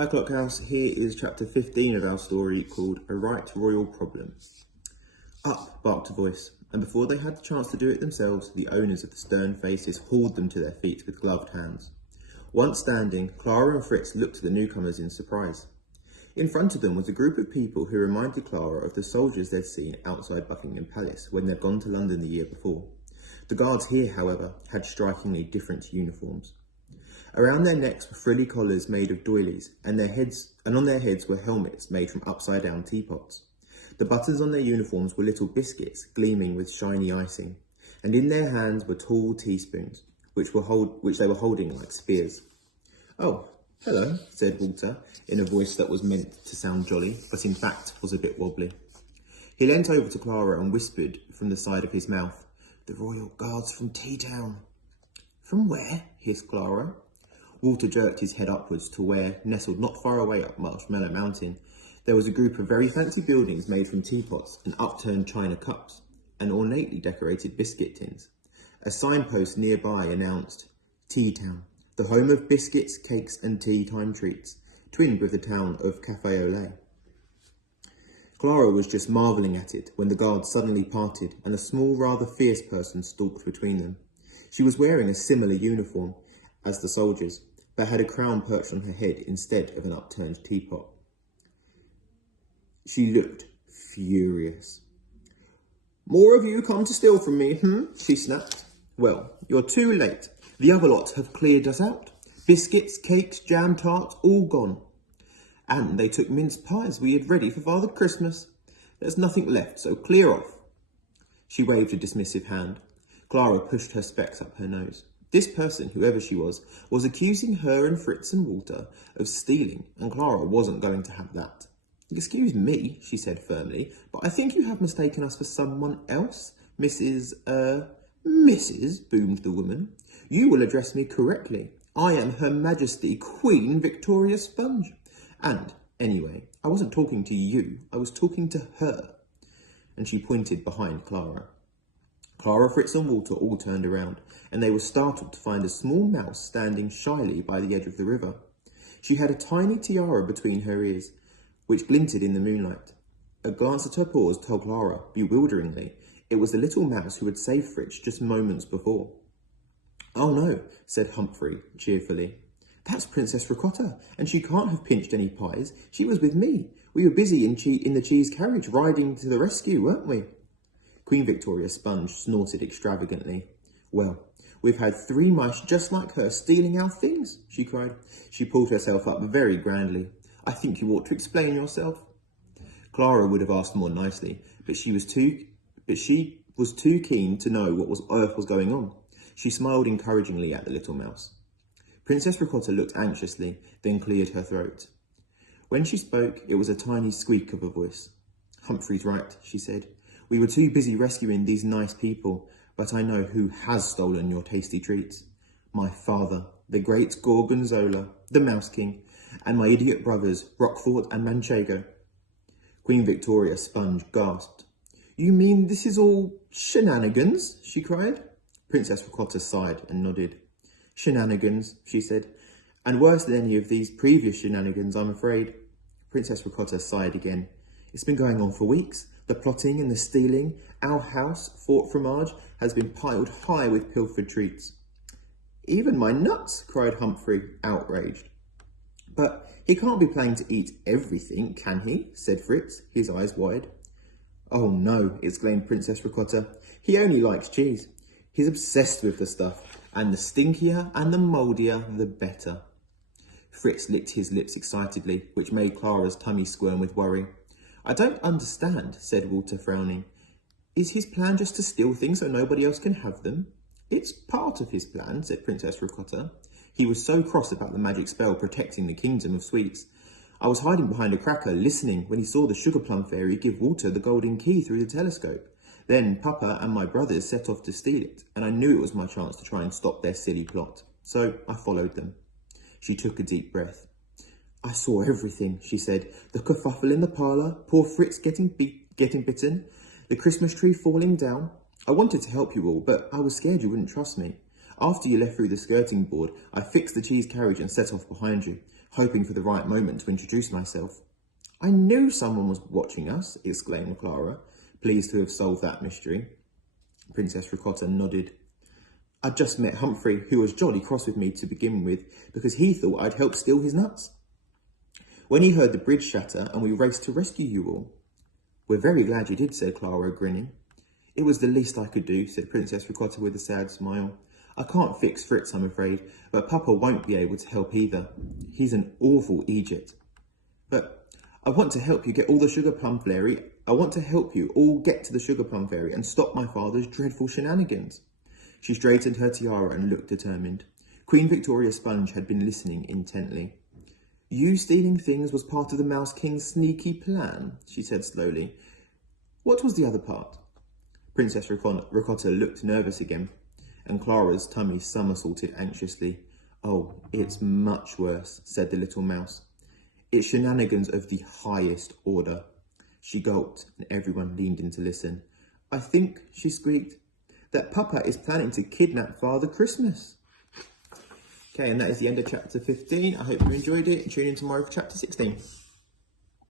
Hi Clockhouse, here is chapter 15 of our story called A Right Royal Problem. Up, barked a voice, and before they had the chance to do it themselves, the owners of the stern faces hauled them to their feet with gloved hands. Once standing, Clara and Fritz looked at the newcomers in surprise. In front of them was a group of people who reminded Clara of the soldiers they'd seen outside Buckingham Palace when they'd gone to London the year before. The guards here, however, had strikingly different uniforms. Around their necks were frilly collars made of doilies, and on their heads were helmets made from upside-down teapots. The buttons on their uniforms were little biscuits gleaming with shiny icing, and in their hands were tall teaspoons, which they were holding like spears. "Oh, hello," said Walter, in a voice that was meant to sound jolly, but in fact was a bit wobbly. He leant over to Clara and whispered from the side of his mouth, "The Royal Guards from Teatown." "From where?" hissed Clara. Walter jerked his head upwards to where, nestled not far away up Marshmallow Mountain, there was a group of very fancy buildings made from teapots and upturned china cups and ornately decorated biscuit tins. A signpost nearby announced, "Teatown, the home of biscuits, cakes and tea time treats, twinned with the town of Café au Lait." Clara was just marvelling at it when the guards suddenly parted and a small, rather fierce person stalked between them. She was wearing a similar uniform as the soldiers, but had a crown perched on her head instead of an upturned teapot. She looked furious. "More of you come to steal from me, she snapped. "Well, you're too late. The other lot have cleared us out. Biscuits, cakes, jam tarts, all gone. And they took mince pies we had ready for Father Christmas. There's nothing left, so clear off." She waved a dismissive hand. Clara pushed her specs up her nose. This person, whoever she was accusing her and Fritz and Walter of stealing, and Clara wasn't going to have that. "Excuse me," she said firmly, "but I think you have mistaken us for someone else, Mrs. boomed the woman. "You will address me correctly. I am Her Majesty Queen Victoria Sponge. And, anyway, I wasn't talking to you, I was talking to her." And she pointed behind Clara. Clara, Fritz and Walter all turned around, and they were startled to find a small mouse standing shyly by the edge of the river. She had a tiny tiara between her ears, which glinted in the moonlight. A glance at her paws told Clara, bewilderingly, it was the little mouse who had saved Fritz just moments before. "Oh no," said Humphrey cheerfully. "That's Princess Ricotta, and she can't have pinched any pies. She was with me. We were busy in the cheese carriage riding to the rescue, weren't we?" Queen Victoria Sponge snorted extravagantly. "Well, we've had 3 mice just like her stealing our things," she cried. She pulled herself up very grandly. "I think you ought to explain yourself." Clara would have asked more nicely, but she was too keen to know what on earth was going on. She smiled encouragingly at the little mouse. Princess Ricotta looked anxiously, then cleared her throat. When she spoke, it was a tiny squeak of a voice. "Humphrey's right," she said. "We were too busy rescuing these nice people, but I know who has stolen your tasty treats. My father, the great Gorgonzola, the Mouse King, and my idiot brothers, Roquefort and Manchego." Queen Victoria Sponge gasped. "You mean this is all shenanigans?" she cried. Princess Ricotta sighed and nodded. "Shenanigans," she said, "and worse than any of these previous shenanigans, I'm afraid." Princess Ricotta sighed again. "It's been going on for weeks. The plotting and the stealing. Our house, Fort Fromage, has been piled high with pilfered treats." "Even my nuts," cried Humphrey, outraged. "But he can't be planning to eat everything, can he?" said Fritz, his eyes wide. "Oh no," exclaimed Princess Ricotta. "He only likes cheese. He's obsessed with the stuff, and the stinkier and the mouldier, the better." Fritz licked his lips excitedly, which made Clara's tummy squirm with worry. "I don't understand," said Walter, frowning. "Is his plan just to steal things so nobody else can have them?" "It's part of his plan," said Princess Ricotta. "He was so cross about the magic spell protecting the kingdom of sweets. I was hiding behind a cracker, listening, when he saw the sugar plum fairy give Walter the golden key through the telescope. Then Papa and my brothers set off to steal it, and I knew it was my chance to try and stop their silly plot. So I followed them." She took a deep breath. "I saw everything," she said. "The kerfuffle in the parlour, poor Fritz getting bitten, the Christmas tree falling down. I wanted to help you all, but I was scared you wouldn't trust me. After you left through the skirting board, I fixed the cheese carriage and set off behind you. hoping for the right moment to introduce myself. I knew someone was watching us, exclaimed Clara, pleased to have solved that mystery. Princess Ricotta nodded. I'd just met Humphrey, who was jolly cross with me to begin with, because he thought I'd helped steal his nuts. When he heard the bridge shatter and we raced to rescue you all. We're very glad you did, said Clara, grinning. It was the least I could do, said Princess Ricotta with a sad smile. I can't fix Fritz, I'm afraid, but Papa won't be able to help either. He's an awful Egypt. But I want to help you get all the sugar plum fairy. I want to help you all get to the sugar plum fairy and stop my father's dreadful shenanigans. She straightened her tiara and looked determined. Queen Victoria Sponge had been listening intently. You stealing things was part of the Mouse King's sneaky plan, she said slowly. What was the other part? Princess Ricotta looked nervous again, and Clara's tummy somersaulted anxiously. Oh, it's much worse, said the little mouse. It's shenanigans of the highest order. She gulped, and everyone leaned in to listen. I think, she squeaked, that Papa is planning to kidnap Father Christmas. Okay, and that is the end of chapter 15. I hope you enjoyed it. Tune in tomorrow for chapter 16.